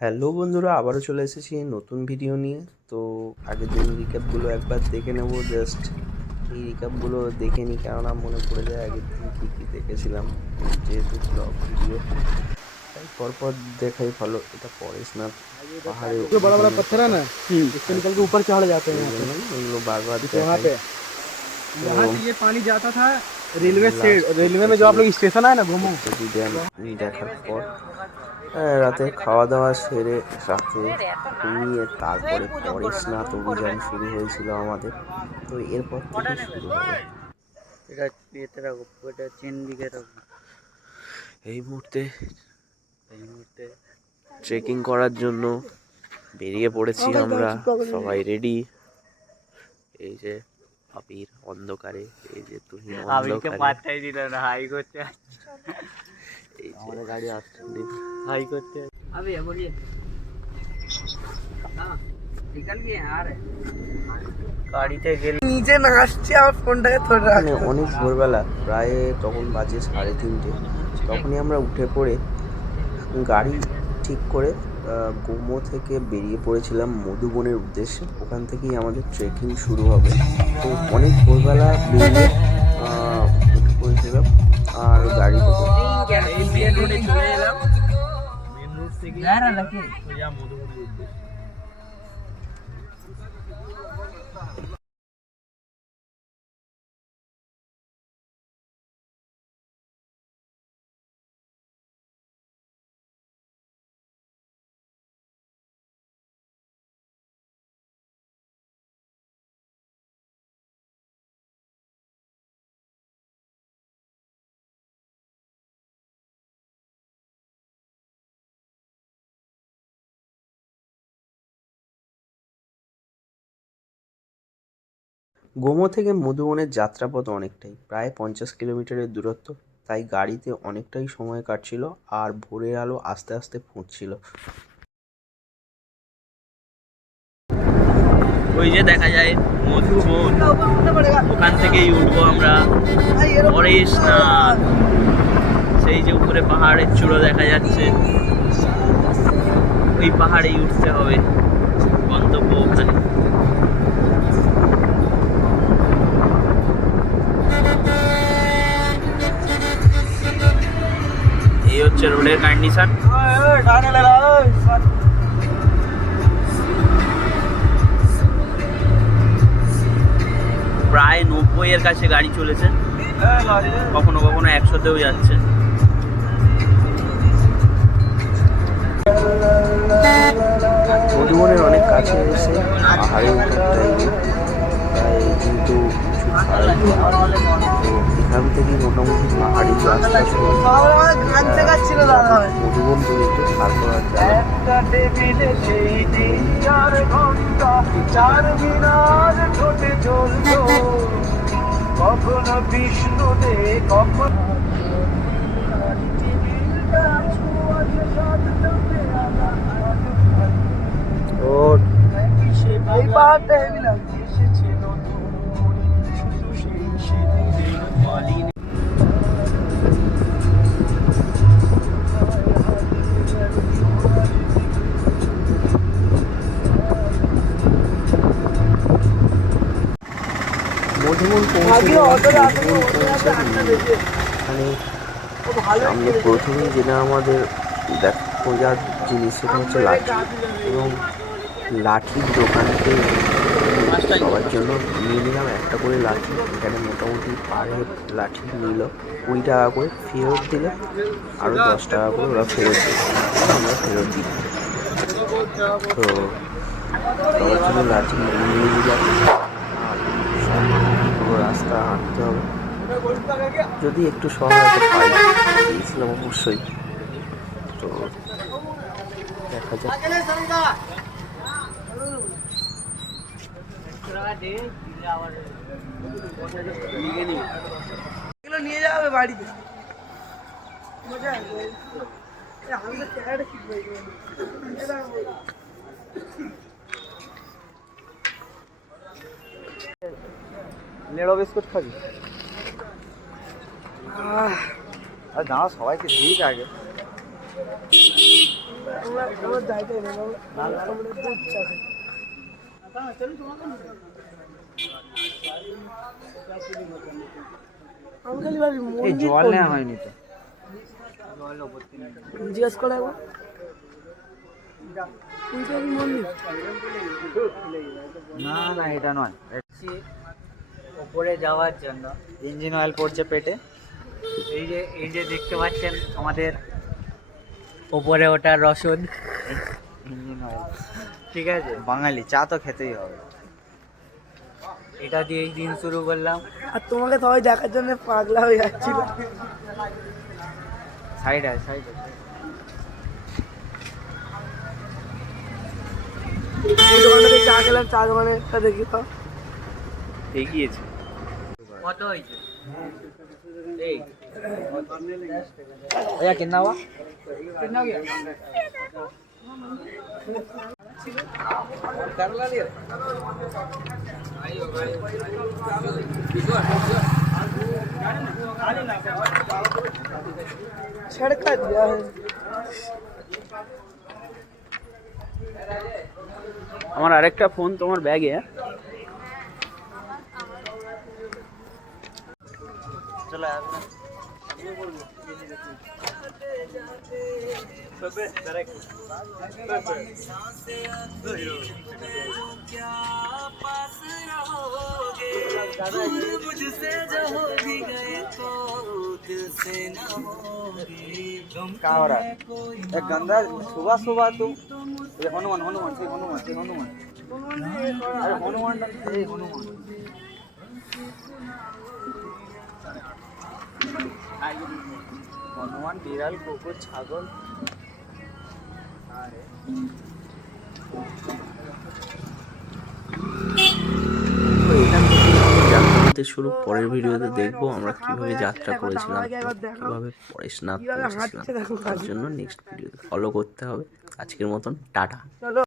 Hello বন্ধুরা, আবারও চলে এসেছি নতুন ভিডিও নিয়ে। তো আগের দিন রিক্যাপগুলো একবার দেখে নেব। জাস্ট এই রিক্যাপগুলো দেখে নিই, কেননা মনে পড়ে যায় আগের দিন কী কী দেখেছিলাম। যেহেতু ব্লগ ভিডিও, তাই পরপর দেখাই ভালো। এটা পরেশনাথ পাহাড়ে जो बड़ा बड़ा पत्थर है ना इसके निकल के ऊपर चढ़ जाते हैं এই यहाँ पे। জন্যই ওইগুলো বারবার तो वहाँ দেখাই। पे তো यहाँ से ये पानी जाता था रेलवे से। লাস্ট रेलवे में जो आप लोग स्टेशन है ना घूमो ইত্যাদি ড্যাম দেখার পর রাতে খাওয়া দাওয়া সেরে রাতে ঘুমিয়ে তারপরে পরেশনাথ অভিযান শুরু হয়েছিল আমাদের। তো এরপর থেকে শুরু হবে। এটা এতে রাখো, ওটা চেন দিকে রাখো। এই মুহূর্তে ট্রেকিং করার জন্য বেরিয়ে পড়েছি আমরা, সবাই রেডি। এই যে আবির অন্ধকারে, এই যে তুহিন আবিরকে অন্ধকারে, পাত্তাই দিল না, হাই করতে এই যে আমাদের গাড়ি আসছে। हाई करते अभी बोलिए निकल गए यार গাড়িতে গেলে नीचे नाचते और फोन टाके थोड़ा মানে অনেক ভোরবেলা, প্রায় তখন বাজে 3:30। তখনই আমরা উঠে পড়ে গাড়ি ঠিক করে গোমো থেকে বেরিয়ে পড়েছিলাম মধুবনের উদ্দেশ্যে। ওখান থেকেই আমাদের ট্রেকিং শুরু হবে। তো অনেক ভোরবেলা বেরিয়ে উঠে পড়েছিলাম আর গাড়ি থেকে মেন রোডে চলে এলাম। মেন রোড থেকে সোজা মধুবনের উদ্দেশ্যে। গোমো থেকে মধুবনের যাত্রাপথ অনেকটাই, প্রায় 50 কিলোমিটারের দূরত্ব। তাই গাড়িতে অনেকটাই সময় কাটছিল আর ভোরের আলো আস্তে আস্তে ফুটছিল। ওই যে দেখা যায় মধুবন, ওখান থেকেই উঠবো আমরা পরেশনাথ। সেই যে উপরে পাহাড়ের চূড়ো দেখা যাচ্ছে, ওই পাহাড়েই উঠতে হবে, গন্তব্য ওখানে। এই হচ্ছে রোডের কন্ডিশন। প্রায় 90-এর কাছে গাড়ি চলেছে, কখনো কখনো 100-তেও যাচ্ছে। মধুবনের অনেক কাছে এসে পাহাড়ে ওঠার টাইমে প্রায় কিন্তু কিছু ছাড়াই পাহাড়। তো এখান থেকে মোটামুটি পাহাড়ি রাস্তা শুরু। মধুবন পর্যন্ত তারপর আর কখনো বিষ্ণু দে কখনো এই পাহাড়টা হেভি লাগছে। মধুবন এখানে সামনে প্রথমেই যেটা আমাদের খোঁজার জিনিস সেটা হচ্ছে লাঠি। এবং লাঠির দোকানকে সবার জন্য নিয়ে নিলাম একটা করে লাঠি। এখানে মোটামুটি পার হেড লাঠি নিল 20 টাকা করে, ফেরত দিলে আরও 10 টাকা করে ওরা ফেরত দিল, আমরা ফেরত দিই। তো সবার জন্য লাঠি নিয়ে নিলাম। পুরো রাস্তা হাঁটতে হবে, যদি একটু সহায়তা পাই দিয়েছিলাম অবশ্যই। তো দেখা যাক। এগুলো নিয়ে যাবে বাড়িতে, মজা আসবে। আমি তো ক্যারেটে শিখবো এগুলো। নেড়ো বিস্কুট খাবি? আর দাঁড়া, সবাইকে দিক আগে। আমার জায়গায় নেই, আমরা দুধ চা খাই। আমি খালি ভাবি মন্দির জল নেওয়া কোনটা? হয়নি তো। জিজ্ঞেস করে একবার কোনটা কি মন্দির? না না এটা নয়, উপরে যাওয়ার জন্য ইঞ্জিন অয়েল পড়ছে পেটে। এই যে দেখতে পাচ্ছেন আমাদের উপরে ওটার রসুন, ইঞ্জিন অয়েল ঠিক আছে, বাঙালি চা তো খেতেই হবে। এটা দিয়েই দিন শুরু করলাম। আর তোমাকে সবাই দেখার জন্য পাগলা হয়ে যাচ্ছিল। সাইড আছে, সাইড আছে। এই দোকানটাতে চা খেলাম, চা দোকানে একটা দেখি তো এগিয়েছে। কত হয়েছে? এই भैया कितना हुआ? छड़का दिया है। আমার আরেকটা ফোন তোমার ব্যাগে। চলো क्या हो रहा है? एक गंदा सुबह सुबह तुम ये हनुमान हनुमान से हनुमान से हनुमान अरे हनुमान ये हनुमान হনুমান বিড়াল কুকুর ছাগল তো এখান থেকে যাত্রা করতে শুরু। পরের ভিডিওতে দেখবো আমরা কিভাবে যাত্রা করেছিলাম, কিভাবে পরেশনাথ কিভাবে পৌঁছেছিলাম। হাঁটছে দেখো তার জন্য নেক্সট ভিডিওতে ফলো করতে হবে। আজকের মতন টাটা। চলো।